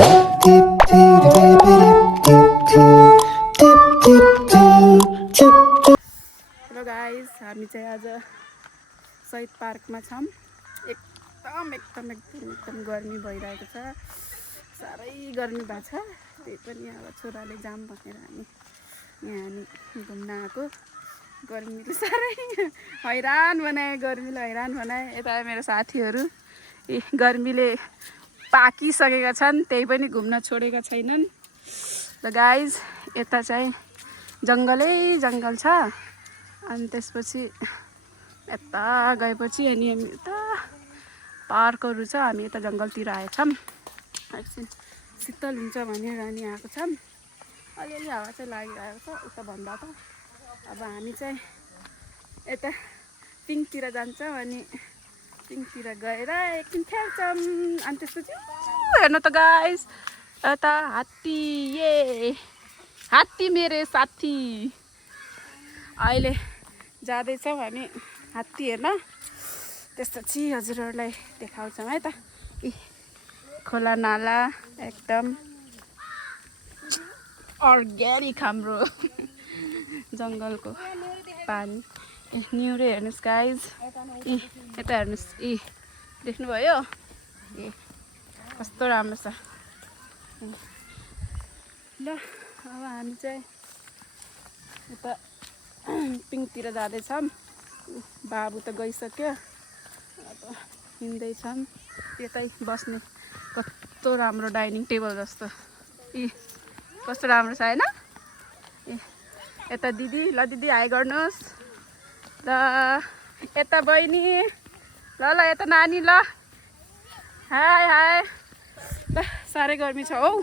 Hello guys, हामी चाहिँ आज शहीद पार्कमा छौँ। एकदम गर्मी भइरहेको छ, साह्रै गर्मी भएको छ। त्यही पनि अब छोराले जाम भनेर हामी घुम्न आएको। गर्मीले साह्रै हैरान बनाए, यता मेरो साथीहरू गर्मीले पाकिसकेका छन्, त्यही पनि घुम्न छोडेका छैनन्। र गाइज यता चाहिँ जङ्गल छ, अनि त्यसपछि यता गएपछि अनि हामी यता पार्कहरू छ, हामी यता जङ्गलतिर आएछौँ। एकछिन शीतल हुन्छ भनेर अनि आएको छौँ। अलिअलि हावा चाहिँ लागिरहेको छ उता भन्दा त। अब हामी चाहिँ यता पिङतिर जान्छौँ, अनि पिङतिर गएर एकछिन खेल्छौँ। अनि त्यसपछि हेर्नु त गाइस, यता हात्ती मेरे साथी। अहिले जाँदैछौँ हामी हात्ती हेर्न। त्यसपछि हजुरहरूलाई देखाउँछौँ है त। खोला नाला एकदम अर्ग्यानिक हाम्रो जङ्गलको पानी। न्युरे हेर्नुहोस् गाइज, यता हेर्नुहोस्, देख्नुभयो? कस्तो राम्रो छ। ल अब हामी चाहिँ यता पिङतिर जाँदैछौँ। बाबु त गइसक्यो, अब हिँड्दैछौँ। यतै बस्ने कस्तो राम्रो डाइनिङ टेबल जस्तो, कस्तो राम्रो छ होइन? यता दिदी, ल दिदी हाई गर्नुहोस्। ल यता बहिनी, ल यता नानी, ल हाई। ल साह्रै गर्मी छ हौ।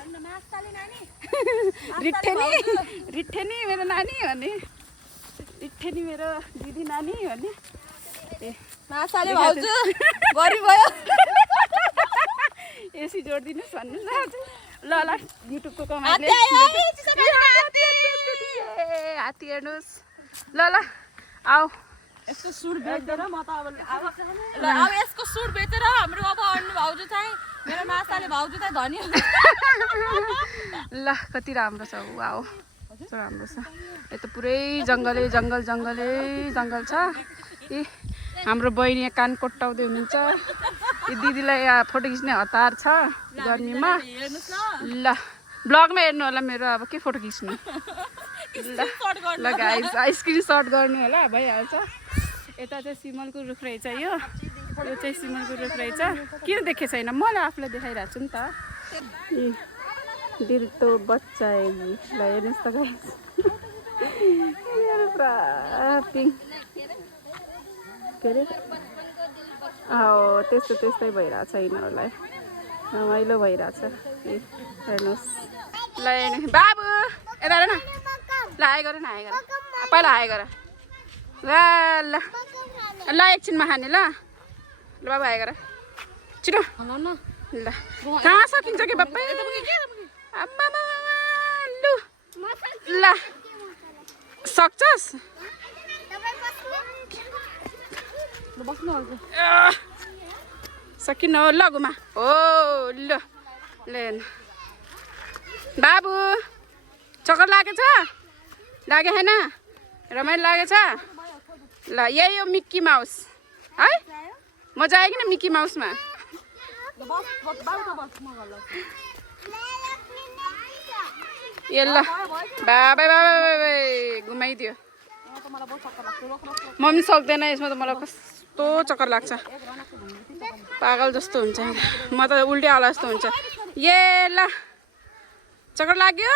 रिट्ठे नि मेरो नानी भने, रिट्ठे नि मेरो दिदी नानी भने। मासाले भाउजू गरी भयो। एसी जोडिदिनुहोस् भन्नु न। ल युट्युबको कमाइले हात्ती हेर्नुहोस्। ल आऊ, यसको सुट बेचेर म त अब यसको सुट बेचेर हाम्रो अब अन्नु भाउजू चाहिँ मेरो मासाले भाउजू चाहिँ धनी। ल कति राम्रो छ, वाउ कस्तो राम्रो छ। यता पुरै जङ्गल छ। हाम्रो बहिनी कान कोट्टाउँदै हुनुहुन्छ। दिदीलाई फोटो खिच्ने हतार छ गर्मीमा। ल ब्लगमा हेर्नु होला मेरो, अब के फोटो खिच्नु। ल गाइस स्क्रिनसट गर्नु होला, भइहाल्छ। यता चाहिँ सिमलको रुख रहेछ, यो चाहिँ सिमलको रुख रहेछ। किन देखेको छैन? मलाई आफूलाई देखाइरहेको छु नि त। दिल तो बच्चा है। ल हेर्नुहोस् त गाइस, पिङ के अरे त्यस्तै भइरहेछ यिनीहरूलाई, रमाइलो भइरहेछ। हेर्नुहोस्, ल हेर्नु बाबु, यता हेर न। ल हाई गर न, पहिला हाई गर। ल एकछिनमा खाने। ल बाबु हाई गर छिटो। ल कहाँ सकिन्छ कि बाबै? ल सक्छस्? सकिन हो। ल घुमा हो। ल बाबु चक्कर लागेछ? लागे छैन? रमाइलो लागेछ? ल यही हो मिक्की माउस है। मजा आयो कि मिक्की माउसमा? ए ल बाबाई घुमाइदियो। मम्मी सक्दैन यसमा त, मलाई कस्तो चक्कर लाग्छ, पागल जस्तो हुन्छ। म त उल्टी आला जस्तो हुन्छ। ए ल चक्कर लाग्यो?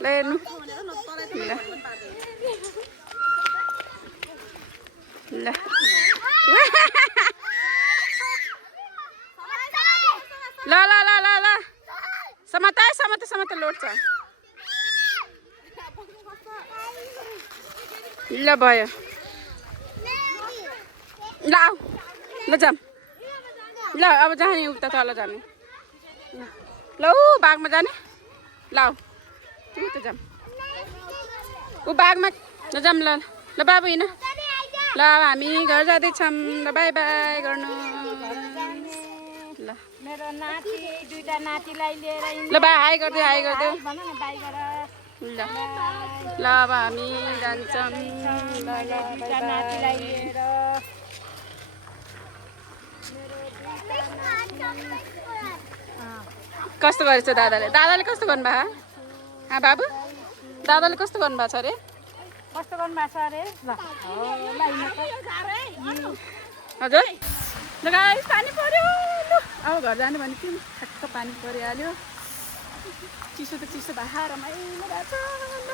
ल हेर्नु ल ल समात लोड छ। ल भयो। ल आऊ, ल जाम। ल अब जाने उता तल जाने। ल बाघमा जाने। ल उता जाम, बाघमा जाम। ल बाबु हिँड। ल हामी घर जाँदैछौँ। ल बाई बाई गर्नु। ल मेरो नाति दुईटा नातिलाई लिएर ल बा हाई गरिदियो हाई गरिदियो भन न बाई गर ल ल अब हामी जान्छौँ ल ल दुईटा नातिलाई लिएर कस्तो गरेछ दादाले दादाले कस्तो गर्नुभयो बाबु दादाले कस्तो गर्नुभएको छ अरे कस्तो गर्नुभएको छ अरे ल हजुर ल गाइस पानी पर्यो ल अब घर जाने भने कि ठ्याक्क पानी परिहाल्यो चिसो त चिसो भए रमाइलो भएको छ ल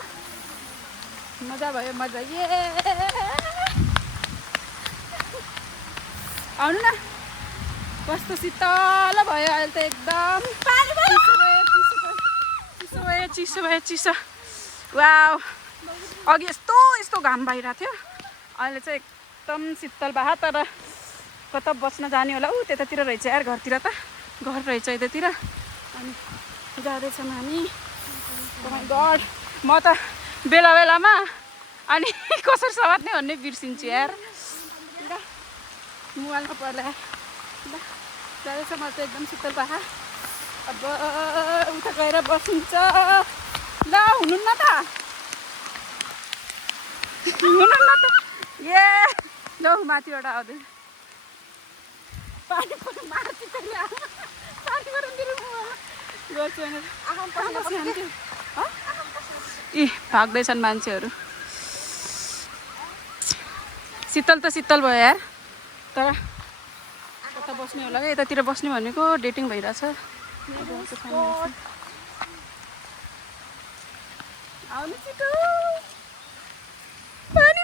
मजा भयो मजा आउनु न कस्तो शीतल भयो अहिले त एकदम चिसो भयो वाउ अघि यस्तो घाम भइरहेको थियो अहिले चाहिँ एकदम शीतल भयो तर कता बस्न जाने होला त्यतातिर रहेछ यार घरतिर त घर रहेछ यतातिर अनि जाँदैछौँ हामी गड म त बेला बेलामा अनि कसरी समात्ने भन्ने बिर्सिन्छु यार ल मोबाइलमा पर्ला ल जाँदैछ म त एकदम शीतल भए अब उता गएर बसिन्छ ल हुनुहुन्न त ए ल माथिबाट आउँदै पानी माथि ए भाग्दैछन् मान्छेहरू शीतल त शीतल भयो यार तर कता बस्ने होला यतातिर बस्ने भनेको डेटिङ भइरहेछ आउनु छिटो पानी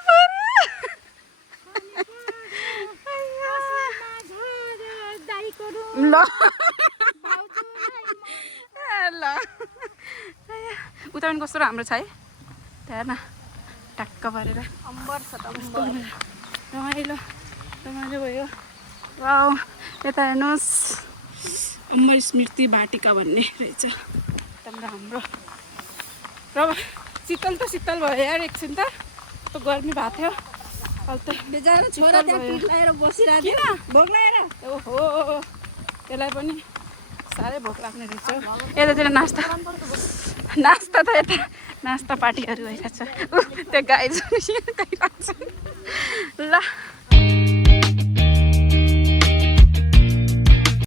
ल ल उता पनि कस्तो राम्रो छ है त्यहाँ न टक्क परेर अम्बर छ त रमाइलो रमाइलो भयो वाउ यता हेर्नुहोस् अमर स्मृति वाटिका भन्ने रहेछ एकदम राम्रो र शीतल त शीतल भयो यार एकछिन त गर्मी भएको थियो अहिले त बेचारा छोरा त्यहाँ पिठ लगाएर बसिरहेको किन भोक लगाएर ओहो त्यसलाई पनि साह्रै भोक लाग्ने रहेछ यतातिर नास्ता त यता नास्ता पार्टीहरू भइरहेछ त्यो गाई गइरहेको छ ल